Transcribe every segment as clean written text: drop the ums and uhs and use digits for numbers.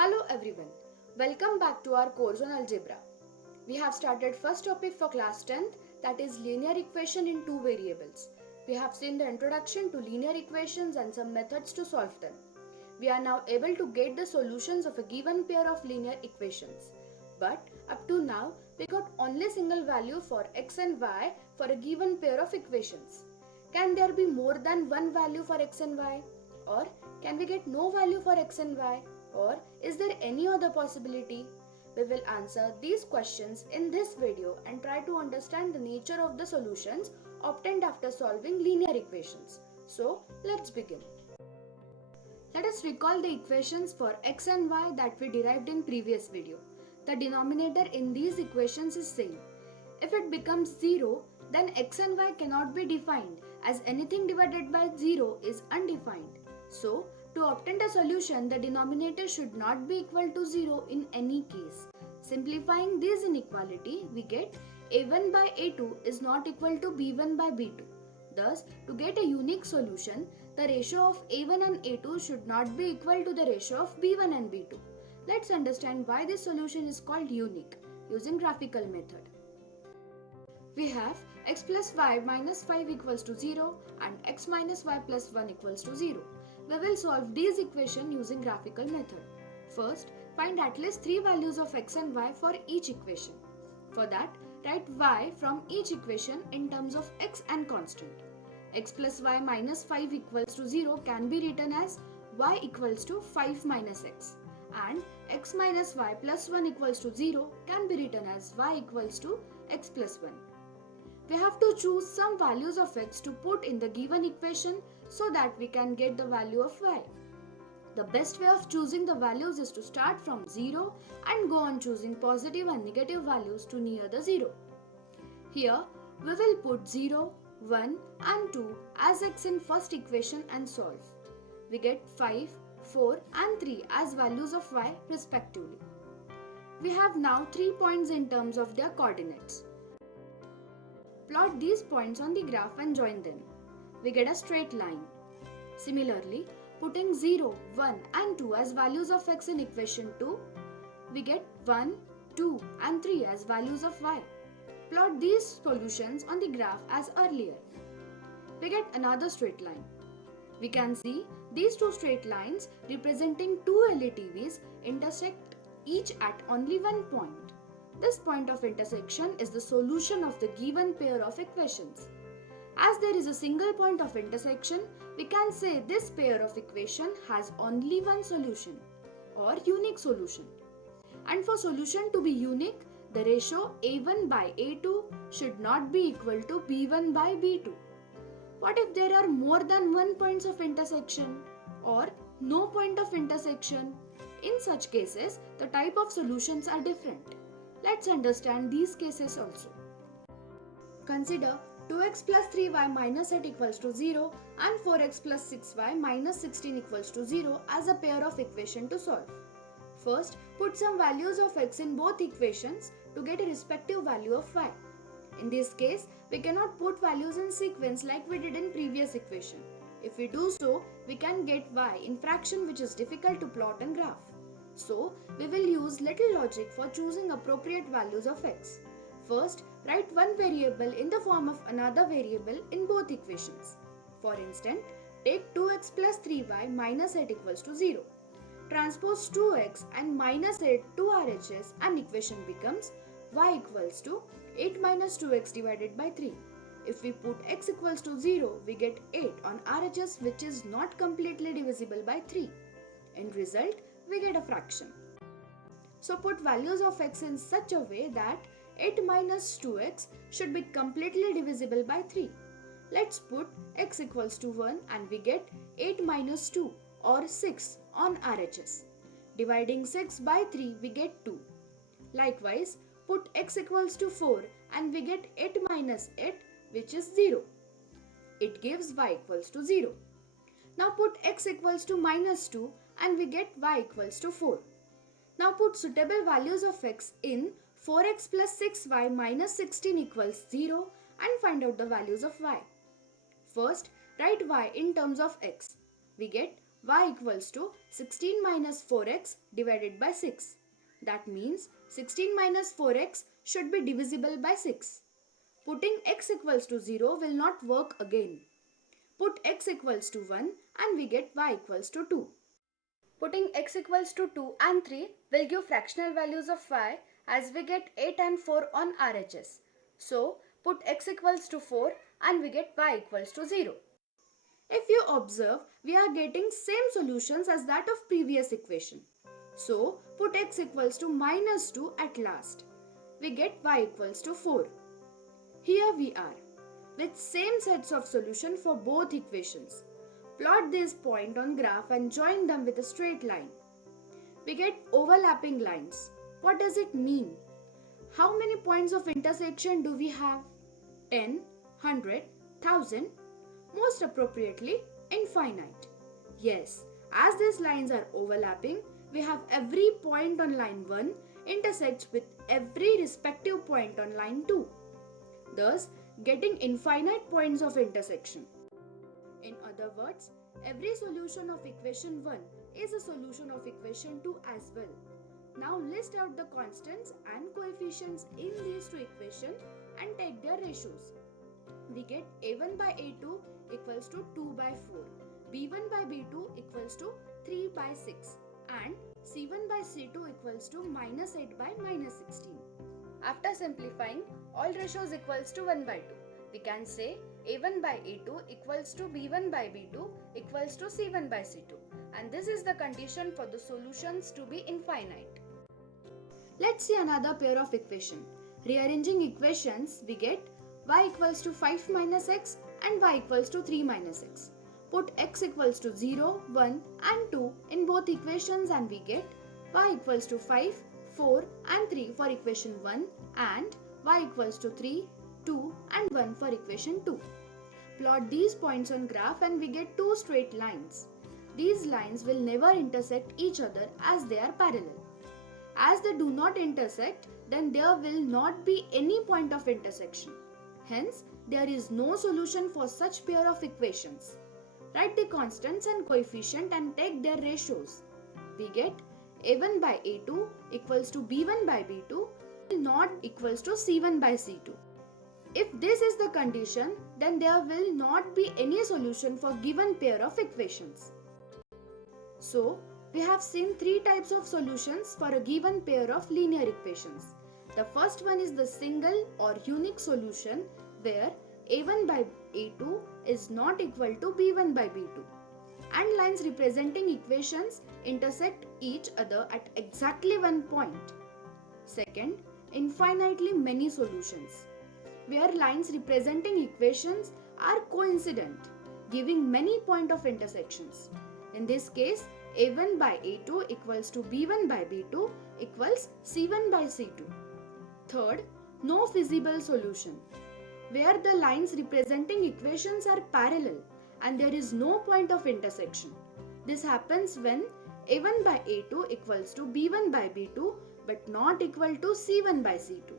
Hello everyone, welcome back to our course on algebra. We have started first topic for class 10th, that is linear equation in two variables. We have seen the introduction to linear equations and some methods to solve them. We are now able to get the solutions of a given pair of linear equations. But up to now, we got only single value for x and y for a given pair of equations. Can there be more than one value for x and y? Or can we get no value for x and y? Or is there any other possibility? We will answer these questions in this video and try to understand the nature of the solutions obtained after solving linear equations. So let's begin. Let us recall the equations for x and y that we derived in previous video. The denominator in these equations is same. If it becomes 0, then x and y cannot be defined as anything divided by 0 is undefined. So, to obtain a solution, the denominator should not be equal to 0 in any case. Simplifying this inequality, we get a1 by a2 is not equal to b1 by b2. Thus, to get a unique solution, the ratio of a1 and a2 should not be equal to the ratio of b1 and b2. Let's understand why this solution is called unique using graphical method. We have x plus y minus 5 equals to 0 and x minus y plus 1 equals to 0. We will solve these equations using graphical method. First, find at least 3 values of x and y for each equation. For that, write y from each equation in terms of x and constant. X plus y minus 5 equals to 0 can be written as y equals to 5 minus x, and x minus y plus 1 equals to 0 can be written as y equals to x plus 1. We have to choose some values of x to put in the given equation so that we can get the value of y. The best way of choosing the values is to start from 0 and go on choosing positive and negative values to near the 0. Here, we will put 0, 1 and 2 as x in first equation and solve. We get 5, 4 and 3 as values of y respectively. We have now 3 points in terms of their coordinates. Plot these points on the graph and join them. We get a straight line. Similarly, putting 0, 1 and 2 as values of x in equation 2, we get 1, 2 and 3 as values of y. Plot these solutions on the graph as earlier. We get another straight line. We can see these two straight lines representing two LATVs intersect each at only one point. This point of intersection is the solution of the given pair of equations. As there is a single point of intersection, we can say this pair of equation has only one solution or unique solution. And for solution to be unique, the ratio a1 by a2 should not be equal to b1 by b2. What if there are more than one points of intersection or no point of intersection? In such cases, the type of solutions are different. Let's understand these cases also. Consider 2x plus 3y minus 8 equals to 0 and 4x plus 6y minus 16 equals to 0 as a pair of equation to solve. First, put some values of x in both equations to get a respective value of y. In this case, we cannot put values in sequence like we did in previous equation. If we do so, we can get y in fraction which is difficult to plot and graph. So, we will use little logic for choosing appropriate values of x. First, write one variable in the form of another variable in both equations. For instance, take 2x plus 3y minus 8 equals to 0. Transpose 2x and minus 8 to RHS and equation becomes y equals to 8 minus 2x divided by 3. If we put x equals to 0, we get 8 on RHS which is not completely divisible by 3. In result, we get a fraction. So put values of x in such a way that 8 minus 2x should be completely divisible by 3. Let's put x equals to 1 and we get 8 minus 2 or 6 on RHS. Dividing 6 by 3 we get 2. Likewise, put x equals to 4 and we get 8 minus 8 which is 0. It gives y equals to 0. Now put x equals to minus 2 and we get y equals to 4. Now put suitable values of x in 4x plus 6y minus 16 equals 0 and find out the values of y. First, write y in terms of x. We get y equals to 16 minus 4x divided by 6. That means 16 minus 4x should be divisible by 6. Putting x equals to 0 will not work again. Put x equals to 1 and we get y equals to 2. Putting x equals to 2 and 3 will give fractional values of y as we get 8 and 4 on RHS. So put x equals to 4 and we get y equals to 0. If you observe, we are getting same solutions as that of previous equation. So put x equals to minus 2 at last. We get y equals to 4. Here we are with same sets of solution for both equations. Plot this point on graph and join them with a straight line. We get overlapping lines. What does it mean? How many points of intersection do we have? 10, 100, 1000? Most appropriately, infinite. Yes, as these lines are overlapping, we have every point on line 1 intersects with every respective point on line 2. Thus, getting infinite points of intersection. In other words, every solution of equation 1 is a solution of equation 2 as well. Now list out the constants and coefficients in these two equations and take their ratios. We get a1 by a2 equals to 2 by 4, b1 by b2 equals to 3 by 6 and c1 by c2 equals to minus 8 by minus 16. After simplifying, all ratios equals to 1 by 2. We can say a1 by a2 equals to b1 by b2 equals to c1 by c2, and this is the condition for the solutions to be infinite. Let's see another pair of equation. Rearranging equations, we get y equals to 5 minus x and y equals to 3 minus x. Put x equals to 0, 1 and 2 in both equations and we get y equals to 5, 4 and 3 for equation 1 and y equals to 3, 2 and 1 for equation 2. Plot these points on graph and we get two straight lines. These lines will never intersect each other as they are parallel. As they do not intersect, then there will not be any point of intersection. Hence, there is no solution for such pair of equations. Write the constants and coefficient and take their ratios. We get a1 by a2 equals to b1 by b2 not equals to c1 by c2. If this is the condition, then there will not be any solution for given pair of equations. So, we have seen three types of solutions for a given pair of linear equations. The first one is the single or unique solution where a1 by a2 is not equal to b1 by b2 and lines representing equations intersect each other at exactly one point. Second, infinitely many solutions where lines representing equations are coincident, giving many points of intersections. In this case, a1 by a2 equals to b1 by b2 equals c1 by c2. Third, no feasible solution, where the lines representing equations are parallel and there is no point of intersection. This happens when a1 by a2 equals to b1 by b2 but not equal to c1 by c2.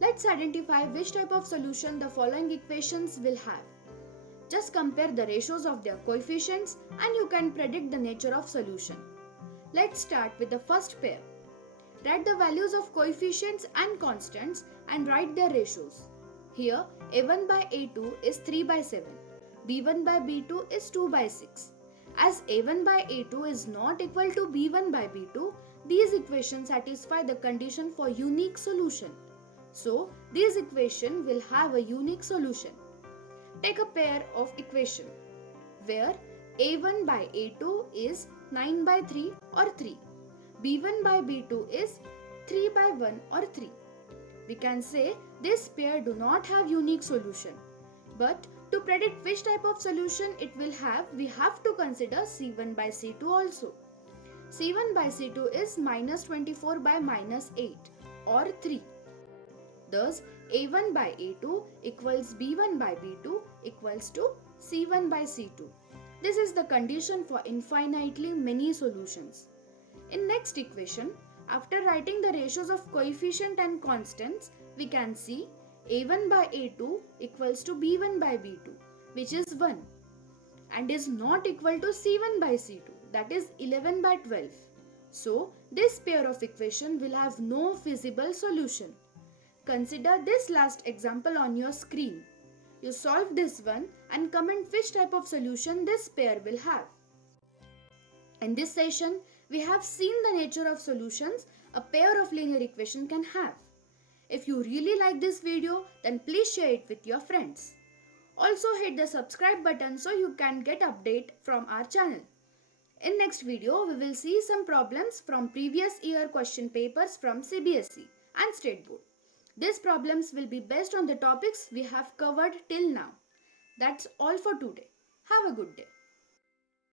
Let's identify which type of solution the following equations will have. Just compare the ratios of their coefficients and you can predict the nature of solution. Let's start with the first pair. Write the values of coefficients and constants and write their ratios. Here a1 by a2 is 3 by 7, b1 by b2 is 2 by 6. As a1 by a2 is not equal to b1 by b2, these equations satisfy the condition for unique solution. So, this equation will have a unique solution. Take a pair of equation where a1 by a2 is 9 by 3 or 3. b1 by b2 is 3 by 1 or 3. We can say this pair do not have unique solution. But to predict which type of solution it will have, we have to consider c1 by c2 also. c1 by c2 is minus 24 by minus 8 or 3. Thus, a1 by a2 equals b1 by b2 equals to c1 by c2. This is the condition for infinitely many solutions. In next equation, after writing the ratios of coefficient and constants, we can see a1 by a2 equals to b1 by b2, which is 1. and is not equal to C1 by C2, that is 11 by 12. So, this pair of equation will have no feasible solution. Consider this last example on your screen. You solve this one and comment which type of solution this pair will have. In this session, we have seen the nature of solutions a pair of linear equation can have. If you really like this video, then please share it with your friends. Also hit the subscribe button so you can get update from our channel. In next video, we will see some problems from previous year question papers from CBSE and State Board. These problems will be based on the topics we have covered till now. That's all for today. Have a good day.